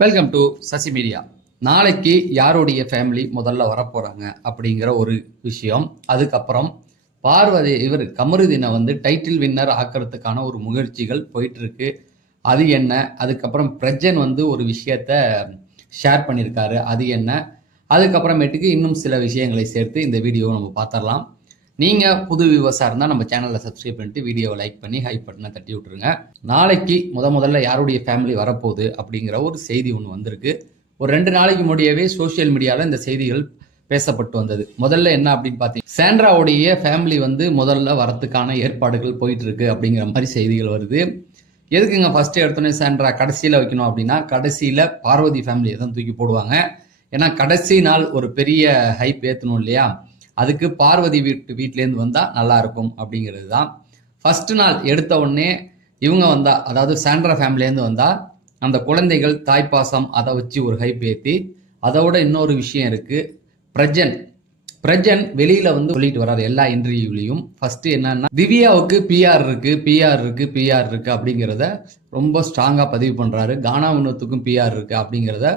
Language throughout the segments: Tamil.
வெல்கம் டு சசி மீடியா நாளைக்கு யாருடைய ஃபேமிலி முதல்ல வரப்போகிறாங்க அப்படிங்கிற ஒரு விஷயம். அதுக்கப்புறம் பார்வதி இவர் கமருதீனை வந்து டைட்டில் வின்னர் ஆக்கிறதுக்கான ஒரு முயற்சிகள் போயிட்டுருக்கு. அது என்ன? அதுக்கப்புறம் பிரஜன் வந்து ஒரு விஷயத்த ஷேர் பண்ணியிருக்காரு. அது என்ன? அதுக்கப்புறமேட்டுக்கு இன்னும் சில விஷயங்களை சேர்த்து இந்த வீடியோவை நம்ம பார்த்துடலாம். நீங்கள் புது வியூவர்ஸாக இருந்தால் நம்ம சேனலை சப்ஸ்கிரைப் பண்ணிட்டு வீடியோவை லைக் பண்ணி ஹைப் பட்டனை தட்டி விட்டுருங்க. நாளைக்கு முத முதல்ல யாருடைய ஃபேமிலி வரப்போகுது அப்படிங்கிற ஒரு செய்தி ஒன்று வந்திருக்கு. ஒரு ரெண்டு நாளைக்கு முன்னாடியவே சோஷியல் மீடியாவில் இந்த செய்திகள் பேசப்பட்டு வந்தது. முதல்ல என்ன அப்படின்னு பார்த்தீங்கன்னா சாண்ட்ராவுடைய ஃபேமிலி வந்து முதல்ல வரத்துக்கான ஏற்பாடுகள் போயிட்டு இருக்கு அப்படிங்கிற மாதிரி செய்திகள் வருது. எதுக்குங்க ஃபர்ஸ்ட் எடுத்தோன்னே சாண்ட்ரா கடைசியில் வைக்கணும் அப்படின்னா கடைசியில் பார்வதி ஃபேமிலியை தான் தூக்கி போடுவாங்க. ஏன்னா கடைசி நாள் ஒரு பெரிய ஹைப் ஏற்றணும் இல்லையா? அதுக்கு பார்வதி வீட்டு வீட்டிலேருந்து வந்தால் நல்லா இருக்கும் அப்படிங்கிறது தான் ஃபர்ஸ்ட் நாள் எடுத்த உடனே இவங்க வந்தா அதாவது சாண்ட்ரா ஃபேமிலிலேருந்து வந்தால் அந்த குழந்தைகள் தாய்ப்பாசம் அதை வச்சு ஒரு ஹைப் ஏற்றி அதோட இன்னொரு விஷயம் இருக்குது பிரஜன். பிரஜன் வெளியில வந்து சொல்லிட்டு வராரு எல்லா இன்டர்வியூலையும் ஃபர்ஸ்ட் என்னன்னா திவ்யாவுக்கு பிஆர் இருக்கு பிஆர் இருக்கு பிஆர் இருக்கு அப்படிங்கிறத ரொம்ப ஸ்ட்ராங்கா பதிவு பண்றாரு. கானா வினோத்துக்கும் பிஆர் இருக்கு அப்படிங்கிறத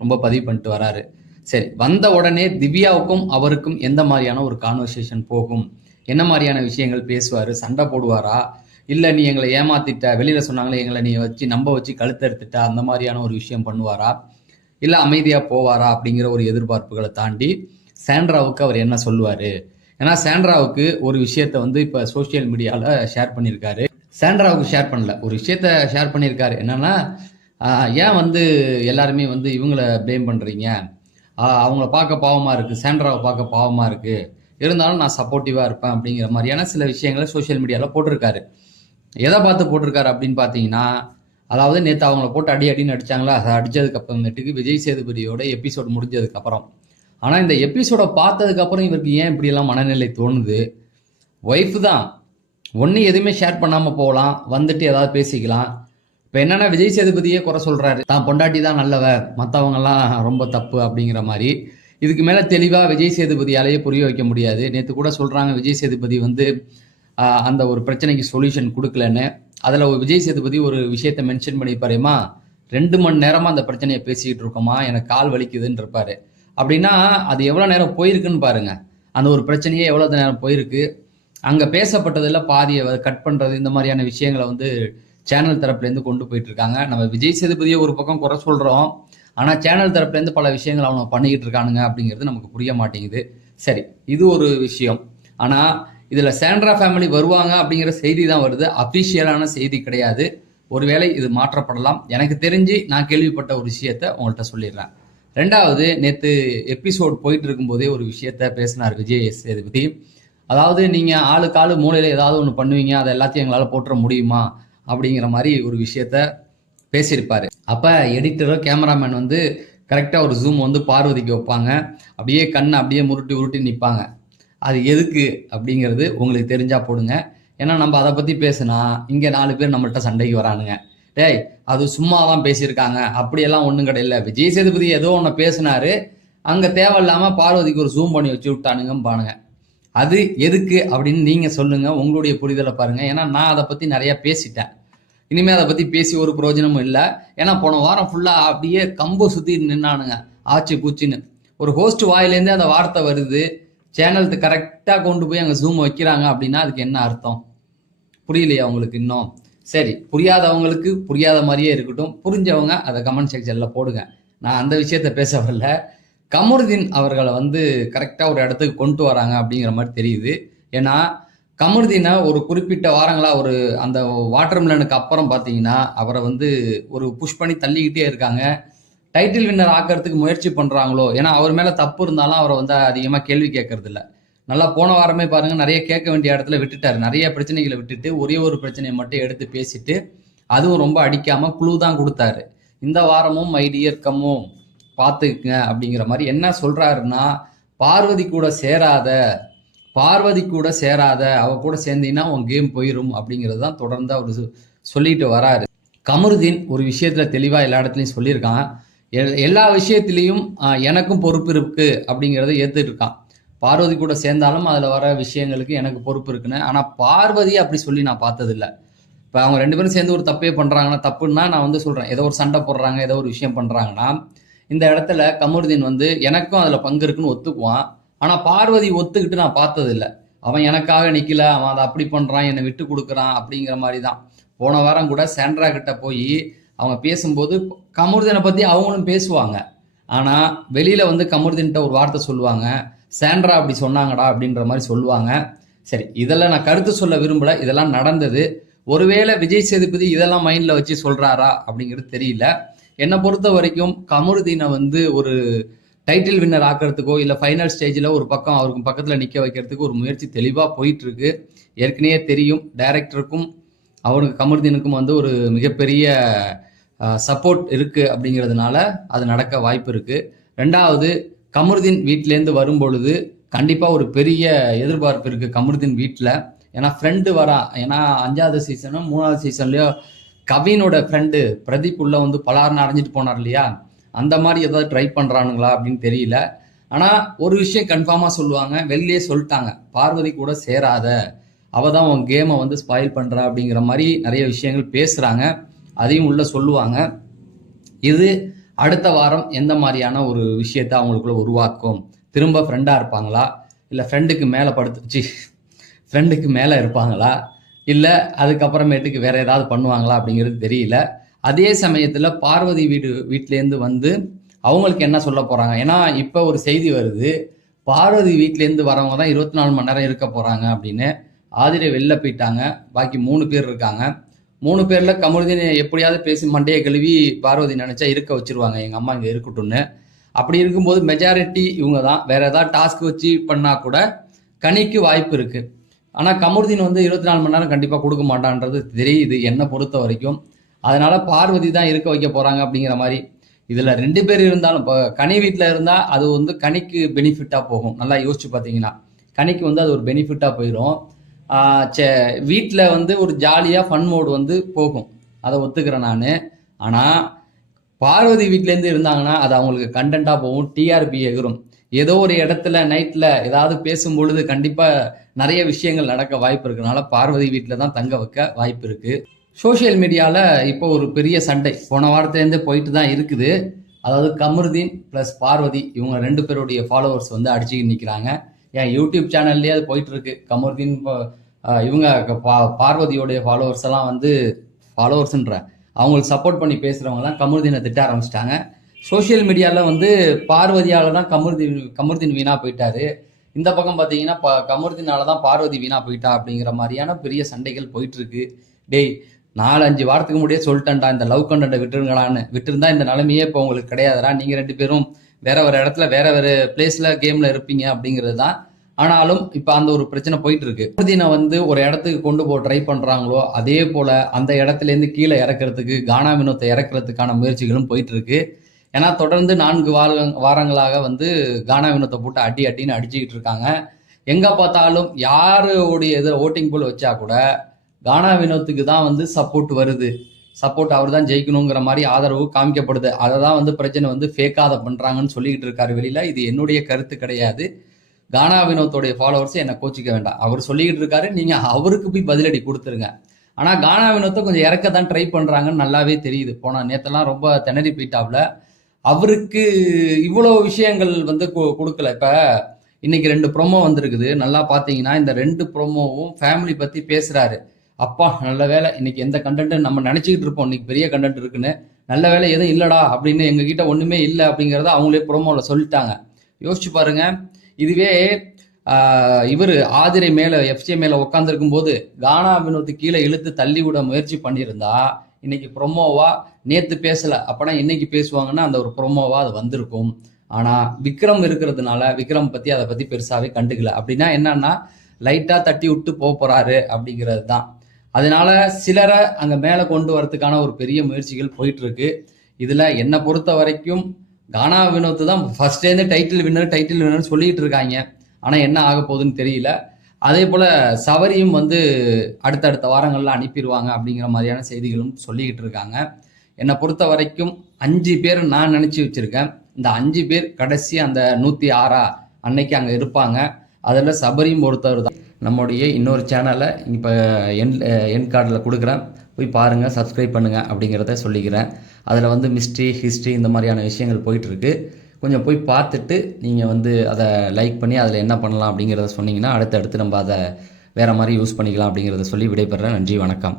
ரொம்ப பதிவு பண்ணிட்டு வராரு சரி வந்த உடனே திவ்யாவுக்கும் அவருக்கும் எந்த மாதிரியான ஒரு கான்வர்சேஷன் போகும்? என்ன மாதிரியான விஷயங்கள் பேசுவார்? சண்டை போடுவாரா? இல்லை நீ எங்களை ஏமாத்திட்ட வெளியில் சொன்னாங்களே எங்களை நீ வச்சு நம்ப வச்சு கழுத்தெடுத்துட்ட அந்த மாதிரியான ஒரு விஷயம் பண்ணுவாரா? இல்லை அமைதியாக போவாரா? அப்படிங்கிற ஒரு எதிர்பார்ப்புகளை தாண்டி சாண்ட்ராவுக்கு அவர் என்ன சொல்லுவார்? ஏன்னா சாண்ட்ராவுக்கு ஒரு விஷயத்த வந்து இப்போ சோஷியல் மீடியாவில் ஷேர் பண்ணியிருக்காரு. சாண்ட்ராவுக்கு ஷேர் பண்ணல. ஒரு விஷயத்த ஷேர் பண்ணியிருக்காரு. என்னன்னா ஏன் வந்து எல்லாருமே வந்து இவங்கள ப்ளேம் பண்ணுறீங்க அவங்கள பார்க்க பாவமாக இருக்குது சாண்ட்ராவை பார்க்க பாவமாக இருக்குது இருந்தாலும் நான் சப்போர்ட்டிவாக இருப்பேன் அப்படிங்கிற மாதிரியான சில விஷயங்களை சோஷியல் மீடியாவில் போட்டிருக்காரு. எதை பார்த்து போட்டிருக்காரு அப்படின்னு பார்த்தீங்கன்னா அதாவது நேற்று அவங்கள போட்டு அடி அடின்னு அடிச்சாங்களா? அதை அடித்ததுக்கப்புறமேட்டுக்கு விஜய் சேதுபதியோட எபிசோடு முடிஞ்சதுக்கப்புறம் ஆனால் இந்த எபிசோடை பார்த்ததுக்கப்புறம் இவருக்கு ஏன் இப்படியெல்லாம் மனநிலை தோணுது? ஒய்ஃப் தான். ஒன்று எதுவுமே ஷேர் பண்ணாமல் போகலாம். வந்துட்டு ஏதாவது பேசிக்கலாம். இப்போ என்னன்னா விஜய் சேதுபதியே குறை சொல்றாரு. தான் பொண்டாட்டி தான் நல்லவ மற்றவங்கெல்லாம் ரொம்ப தப்பு அப்படிங்கிற மாதிரி. இதுக்கு மேலே தெளிவாக விஜய் சேதுபதியாலேயே புரிய வைக்க முடியாது. நேற்று கூட சொல்கிறாங்க விஜய் சேதுபதி வந்து அந்த ஒரு பிரச்சனைக்கு சொல்யூஷன் கொடுக்கலன்னு. அதில் விஜய் சேதுபதி ஒரு விஷயத்த மென்ஷன் பண்ணிப்பாருமா ரெண்டு மணி நேரமாக அந்த பிரச்சனையை பேசிக்கிட்டு இருக்கோமா எனக்கு கால் வலிக்குதுன்னு இருப்பாரு. அப்படின்னா அது எவ்வளோ நேரம் போயிருக்குன்னு பாருங்க. அந்த ஒரு பிரச்சனையே எவ்வளோ நேரம் போயிருக்கு. அங்கே பேசப்பட்டதில் பாதியை கட் பண்ணுறது இந்த மாதிரியான விஷயங்களை வந்து சேனல் தரப்புலேருந்து கொண்டு போயிட்டு இருக்காங்க நம்ம விஜய் சேதுபதியை ஒரு பக்கம் குறை சொல்கிறோம் ஆனால் சேனல் தரப்புலேருந்து பல விஷயங்கள் அவனை பண்ணிக்கிட்டு இருக்கானுங்க அப்படிங்கிறது நமக்கு புரிய மாட்டேங்குது. சரி இது ஒரு விஷயம். ஆனால் இதில் சேண்ட்ரா ஃபேமிலி வருவாங்க அப்படிங்கிற செய்தி தான் வருது. அஃபிஷியலான செய்தி கிடையாது. ஒருவேளை இது மாற்றப்படலாம். எனக்கு தெரிஞ்சு நான் கேள்விப்பட்ட ஒரு விஷயத்த உங்கள்கிட்ட சொல்லிடுறேன். ரெண்டாவது நேற்று எபிசோட் போயிட்டு இருக்கும்போதே ஒரு விஷயத்த பேசினார் விஜய் சேதுபதி. அதாவது நீங்கள் ஆளுக்கு ஆளு மூலையில் ஏதாவது ஒன்று பண்ணுவீங்க. அதை எல்லாத்தையும் எங்களால் போட்டுற முடியுமா? அப்படிங்கிற மாதிரி ஒரு விஷயத்த பேசியிருப்பாரு. அப்போ எடிட்டரோ கேமராமேன் வந்து கரெக்டாக ஒரு ஜூம் வந்து பார்வதிக்கு வைப்பாங்க. அப்படியே கண்ணை அப்படியே முருட்டி உருட்டி நிற்பாங்க அது எதுக்கு அப்படிங்கிறது உங்களுக்கு தெரிஞ்சா போடுங்க. ஏன்னா நம்ம அதை பற்றி பேசுனா இங்கே நாலு பேர் நம்மள்ட்ட சண்டைக்கு வரானுங்க. டேய் அது சும்மா தான் பேசியிருக்காங்க. அப்படியெல்லாம் ஒன்றும் கிடையாது விஜய் சேதுபதி ஏதோ ஒன்று பேசினாரு. அங்கே தேவையில்லாமல் பார்வதிக்கு ஒரு ஜூம் பண்ணி வச்சு விட்டானுங்கன்னு பானுங்க அது எதுக்கு அப்படின்னு நீங்கள் சொல்லுங்கள் உங்களுடைய புரிதலை பாருங்கள் ஏன்னா நான் அதை பற்றி நிறையா பேசிட்டேன். இனிமேல் அதை பற்றி பேசி ஒரு பிரயோஜனமும் இல்லை. ஏன்னா போன வாரம் ஃபுல்லாக அப்படியே கம்பு சுற்றி நின்னானுங்க ஆச்சு பூச்சின்னு. ஒரு ஹோஸ்ட் வாயிலேருந்தே அந்த வார்த்தை வருது. சேனலுக்கு கரெக்டாக கொண்டு போய் அங்கே ஜூம் வைக்கிறாங்க அப்படின்னா அதுக்கு என்ன அர்த்தம்? புரியலையா உங்களுக்கு இன்னும்? சரி புரியாதவங்களுக்கு புரியாத மாதிரியே இருக்கட்டும். புரிஞ்சவங்க அதை கமெண்ட் செக்ஷனில் போடுங்க. நான் அந்த விஷயத்த பேச வரல. கமருதீன் அவர்களை வந்து கரெக்டாக ஒரு இடத்துக்கு கொண்டு வராங்க அப்படிங்கிற மாதிரி தெரியுது. ஏன்னா கமருதீனை ஒரு குறிப்பிட்ட வாரங்களாக ஒரு அந்த வாட்டர்மிலனுக்கு அப்புறம் பார்த்தீங்கன்னா அவரை வந்து ஒரு புஷ் பண்ணி தள்ளிக்கிட்டே இருக்காங்க. டைட்டில் வின்னர் ஆக்கிறதுக்கு முயற்சி பண்ணுறாங்களோ ஏன்னா அவர் மேலே தப்பு இருந்தாலும் அவரை வந்து அதிகமாக கேள்வி கேட்கறதில்ல. நல்லா போன வாரமே பாருங்கள் நிறைய கேட்க வேண்டிய இடத்துல விட்டுட்டாரு. நிறைய பிரச்சனைகளை விட்டுட்டு ஒரே ஒரு பிரச்சனையை மட்டும் எடுத்து பேசிட்டு அதுவும் ரொம்ப அடிக்காமல் குழு தான் கொடுத்தாரு. இந்த வாரமும் மை கம்மும் பார்த்துக்குங்க அப்படிங்கிற மாதிரி என்ன சொல்கிறாருன்னா பார்வதி கூட சேராத பார்வதி கூட சேராத அவ கூட சேர்ந்தீங்கன்னா உன் கேம் போயிடும் அப்படிங்கிறது தான் தொடர்ந்து அவர் சொ- சொல்லிட்டு வராரு. கமருதீன் ஒரு விஷயத்தில் தெளிவாக எல்லா இடத்துலையும் சொல்லியிருக்கான். எல்லா விஷயத்திலையும் எனக்கும் பொறுப்பு இருக்கு அப்படிங்கிறத ஏற்றுட்டு இருக்கான். பார்வதி கூட சேர்ந்தாலும் அதில் வர விஷயங்களுக்கு எனக்கு பொறுப்பு இருக்குன்னு. ஆனால் பார்வதி அப்படி சொல்லி நான் பார்த்ததில்ல. இப்போ அவங்க ரெண்டு பேரும் சேர்ந்து ஒரு தப்பே பண்ணுறாங்கன்னா தப்புன்னா நான் வந்து சொல்கிறேன் ஏதோ ஒரு சண்டை போடுறாங்க ஏதோ ஒரு விஷயம் பண்ணுறாங்கன்னா இந்த இடத்துல கமருதீன் வந்து எனக்கும் அதில் பங்கு இருக்குன்னு ஒத்துக்குவான். ஆனால் பார்வதி ஒத்துக்கிட்டு நான் பார்த்ததில்ல. அவன் எனக்காக நிற்கல அவன் அதை அப்படி பண்ணுறான் என்னை விட்டு கொடுக்குறான் அப்படிங்கிற மாதிரி தான் போன வாரம் கூட சாண்ட்ரா கிட்ட போய் அவங்க பேசும்போது கமருதீனை பற்றி அவங்களும் பேசுவாங்க. ஆனால் வெளியில் வந்து கமருதீன்கிட்ட ஒரு வார்த்தை சொல்லுவாங்க. சாண்ட்ரா அப்படி சொன்னாங்கடா அப்படின்ற மாதிரி சொல்லுவாங்க. சரி இதெல்லாம் நான் கருத்து சொல்ல விரும்பலை. இதெல்லாம் நடந்தது. ஒருவேளை விஜய் சேதுபதி இதெல்லாம் மைண்டில் வச்சு சொல்கிறாரா அப்படிங்கிறது தெரியல. என்னை பொறுத்த வரைக்கும் கமருதீனை வந்து ஒரு டைட்டில் வின்னர் ஆக்கிறதுக்கோ இல்லை ஃபைனல் ஸ்டேஜில் ஒரு பக்கம் அவருக்கு பக்கத்தில் நிற்க வைக்கிறதுக்கு ஒரு முயற்சி தெளிவாக போயிட்டுருக்கு. ஏற்கனவே தெரியும் டைரக்டருக்கும் அவருக்கு கமருதீனுக்கும் வந்து ஒரு மிகப்பெரிய சப்போர்ட் இருக்குது அப்படிங்கிறதுனால அது நடக்க வாய்ப்பு இருக்குது ரெண்டாவது கமருதீன் வீட்டிலேருந்து வரும் பொழுது கண்டிப்பாக ஒரு பெரிய எதிர்பார்ப்பு இருக்குது கமருதீன் வீட்டில் ஏன்னா ஃப்ரெண்டு வரா ஏன்னா அஞ்சாவது சீசனும் மூணாவது சீசன்லேயோ கவினோட ஃப்ரெண்டு பிரதீப் உள்ள வந்து பலார்னு அடைஞ்சிட்டு போனார் இல்லையா? அந்த மாதிரி ஏதாவது ட்ரை பண்ணுறானுங்களா அப்படின்னு தெரியல. ஆனால் ஒரு விஷயம் கன்ஃபார்மாக சொல்லுவாங்க. வெளியே சொல்லிட்டாங்க. பார்வதி கூட சேராத. அவ தான் உன் கேமை வந்து ஸ்பாயில் பண்ணுறா அப்படிங்கிற மாதிரி நிறைய விஷயங்கள் பேசுகிறாங்க அதையும் உள்ள சொல்லுவாங்க. இது அடுத்த வாரம் எந்த மாதிரியான ஒரு விஷயத்தை அவங்களுக்குள்ள உருவாக்கும்? திரும்ப ஃப்ரெண்டாக இருப்பாங்களா? இல்லை ஃப்ரெண்டுக்கு மேலே படுத்துச்சு ஃப்ரெண்டுக்கு மேலே இருப்பாங்களா? இல்லை அதுக்கப்புறமேட்டுக்கு வேற ஏதாவது பண்ணுவாங்களா அப்படிங்கிறது தெரியல. அதே சமயத்தில் பார்வதி வீடு வீட்டிலேருந்து வந்து அவங்களுக்கு என்ன சொல்ல போகிறாங்க ஏன்னா இப்போ ஒரு செய்தி வருது. பார்வதி வீட்டிலேருந்து வரவங்க தான் இருபத்தி நாலு மணி நேரம் இருக்க போகிறாங்க அப்படின்னு. ஆதிரை வெளில போயிட்டாங்க. பாக்கி மூணு பேர் இருக்காங்க. மூணு பேரில் கமருதீனை எப்படியாவது பேசி மண்டையை கழுவி பார்வதி நினச்சா இருக்க வச்சிருவாங்க. எங்கள் அம்மா இங்கே இருக்கட்டும்னு. அப்படி இருக்கும்போது மெஜாரிட்டி இவங்க தான். வேற ஏதாவது டாஸ்க் வச்சு பண்ணால் கூட கனிக்கு வாய்ப்பு இருக்குது ஆனால் கமருதீன் வந்து இருபத்தி நாலு மணி நேரம் கண்டிப்பாக கொடுக்க மாட்டான்றது தெரியுது என்னை பொறுத்த வரைக்கும். அதனால் பார்வதி தான் இருக்க வைக்க போகிறாங்க அப்படிங்கிற மாதிரி. இதில் ரெண்டு பேர் இருந்தாலும் இப்போ கனி வீட்டில் இருந்தால் அது வந்து கனிக்கு பெனிஃபிட்டாக போகும். நல்லா யோசிச்சு பார்த்தீங்கன்னா கனிக்கு வந்து அது ஒரு பெனிஃபிட்டாக போயிடும் சே வீட்டில் வந்து ஒரு ஜாலியாக ஃபன் மோடு வந்து போகும். அதை ஒத்துக்கிறேன் நான். ஆனால் பார்வதி வீட்டிலேருந்து இருந்தாங்கன்னா அது அவங்களுக்கு கண்டென்ட்டாக போகும் டிஆர்பி எகிரும் ஏதோ ஒரு இடத்துல நைட்டில் ஏதாவது பேசும் பொழுது கண்டிப்பாக நிறைய விஷயங்கள் நடக்க வாய்ப்பு இருக்கனால பார்வதி வீட்டில் தான் தங்க வைக்க வாய்ப்பு இருக்குது சோஷியல் மீடியாவில் இப்போ ஒரு பெரிய சண்டை. போன வாரத்துலேருந்தே போயிட்டு தான் இருக்குது. அதாவது கமருதீன் ப்ளஸ் பார்வதி இவங்க ரெண்டு பேருடைய ஃபாலோவர்ஸ் வந்து அடிச்சுக்கிட்டு நிற்கிறாங்க ஏன் யூடியூப் சேனல்லேயே அது போயிட்டு இருக்கு. கமருதீன் இவங்க பா- பார்வதியோடைய ஃபாலோவர்ஸ் எல்லாம் வந்து ஃபாலோவர்ஸ்ன்ற அவங்களுக்கு சப்போர்ட் பண்ணி பேசுகிறவங்கலாம் கமருதீனை திட்ட ஆரம்பிச்சிட்டாங்க. சோஷியல் மீடியாவில் வந்து பார்வதியால் தான் கமருதீன் கமருதீன் வீணாக போயிட்டாரு. இந்த பக்கம் பார்த்தீங்கன்னா ப கமருதீனால தான் பார்வதி வீணாக போயிட்டா அப்படிங்கிற மாதிரியான பெரிய சண்டைகள் போயிட்டுருக்கு. டேய் நாலு அஞ்சு வாரத்துக்கு முன்னாடியே சொல்லிட்டேன்டா இந்த லவ் கண்டென்ட்டை விட்டுருங்களான்னு. விட்டுருந்தா இந்த நிலைமையே இப்போ உங்களுக்கு கிடையாதுடா. நீங்கள் ரெண்டு பேரும் வேற ஒரு இடத்துல வேற வேறு பிளேஸில் கேமில் இருப்பீங்க அப்படிங்கிறது தான். ஆனாலும் இப்போ அந்த ஒரு பிரச்சனை போயிட்டு இருக்கு கமருதீனை வந்து ஒரு இடத்துக்கு கொண்டு போக ட்ரை பண்ணுறாங்களோ அதே போல் அந்த இடத்துலேருந்து கீழே இறக்குறதுக்கு கானா வினோத்தை இறக்குறதுக்கான முயற்சிகளும் போயிட்டு இருக்கு ஏன்னா தொடர்ந்து நான்கு வார வாரங்களாக வந்து கானா வினத்தை போட்டு அடி அடின்னு அடிச்சுக்கிட்டு இருக்காங்க. எங்க பார்த்தாலும் யாருடைய இது ஓட்டிங் போல் வச்சா கூட கானா வினோத்துக்கு தான் வந்து சப்போர்ட் வருது. சப்போர்ட் அவர் தான் ஜெயிக்கணுங்கிற மாதிரி ஆதரவு காமிக்கப்படுது. அதை தான் வந்து பிரச்சனை வந்து ஃபேக்காக பண்ணுறாங்கன்னு சொல்லிக்கிட்டு இருக்காரு வெளியில். இது என்னுடைய கருத்து கிடையாது. கானா வினோத்தோடைய ஃபாலோவர்ஸ் என்னை கோச்சிக்க வேண்டாம். அவர் சொல்லிக்கிட்டு இருக்காரு. நீங்கள் அவருக்கு போய் பதிலடி கொடுத்துருங்க. ஆனால் கானா வினோத்தை கொஞ்சம் இறக்க தான் ட்ரை பண்ணுறாங்கன்னு நல்லாவே தெரியுது. போனால் நேற்றெல்லாம் ரொம்ப திணறி போயிட்டாப்ல. அவருக்கு இவ்வளோ விஷயங்கள் வந்து கொடுக்கல. இப்போ இன்னைக்கு ரெண்டு ப்ரோமோ வந்திருக்குது. நல்லா பார்த்தீங்கன்னா இந்த ரெண்டு ப்ரோமோவும் ஃபேமிலி பற்றி பேசுகிறாரு அப்பா நல்ல வேலை இன்னைக்கு எந்த கண்டென்ட் நம்ம நினச்சிக்கிட்டு இருப்போம். இன்னைக்கு பெரிய கண்டென்ட் இருக்குன்னு. நல்ல வேலை எதுவும் இல்லடா அப்படின்னு எங்ககிட்ட ஒன்றுமே இல்லை அப்படிங்கிறத அவங்களே ப்ரொமோவில் சொல்லிட்டாங்க. யோசிச்சு பாருங்க. இதுவே இவர் ஆதிரை மேலே எஃப்சிஏ மேலே உட்காந்துருக்கும் போது கானா வினோத்து கீழே இழுத்து தள்ளி விட முயற்சி பண்ணியிருந்தா இன்னைக்கு ப்ரொமோவா நேத்து பேசல. அப்பனா இன்னைக்கு பேசுவாங்கன்னா அந்த ஒரு ப்ரொமோவா அது வந்திருக்கும். ஆனா விக்ரம் இருக்கிறதுனால விக்ரம் பத்தி அதை பத்தி பெருசாவே கண்டுக்கல. அப்படின்னா என்னன்னா லைட்டா தட்டி விட்டு போக போறாரு அப்படிங்கிறது தான் அதனால சிலரை அங்க மேல கொண்டு வரதுக்கான ஒரு பெரிய முயற்சிகள் போயிட்டு இருக்கு இதுல என்னை பொறுத்த வரைக்கும் கானா வினோத் தான் ஃபர்ஸ்ட்லேருந்து டைட்டில் வின்னர் டைட்டில் வின்னர் சொல்லிட்டு இருக்காங்க. ஆனா என்ன ஆக போகுதுன்னு தெரியல. அதே போல சவரியும் வந்து அடுத்தடுத்த வாரங்களில் அனுப்பிடுவாங்க அப்படிங்கிற மாதிரியான செய்திகளும் சொல்லிக்கிட்டு இருக்காங்க. என்னை பொறுத்த வரைக்கும் அஞ்சு பேர் நான் நினச்சி வச்சுருக்கேன். இந்த அஞ்சு பேர் கடைசி அந்த நூற்றி ஆறா அன்னைக்கு அங்கே இருப்பாங்க. அதில் சபரியும் ஒருத்தர் தான். நம்முடைய இன்னொரு சேனலை இப்போ என் என் கார்டில் கொடுக்குறேன். போய் பாருங்கள் சப்ஸ்கிரைப் பண்ணுங்கள் அப்படிங்கிறத சொல்லிக்கிறேன். அதில் வந்து மிஸ்ட்ரி ஹிஸ்ட்ரி இந்த மாதிரியான விஷயங்கள் போயிட்டுருக்கு கொஞ்சம் போய் பார்த்துட்டு நீங்கள் வந்து அதை லைக் பண்ணி அதில் என்ன பண்ணலாம் அப்படிங்கிறத சொன்னீங்கன்னா அடுத்தடுத்து நம்ம அதை வேறு மாதிரி யூஸ் பண்ணிக்கலாம் அப்படிங்கிறத சொல்லி விடைபெறேன். நன்றி வணக்கம்.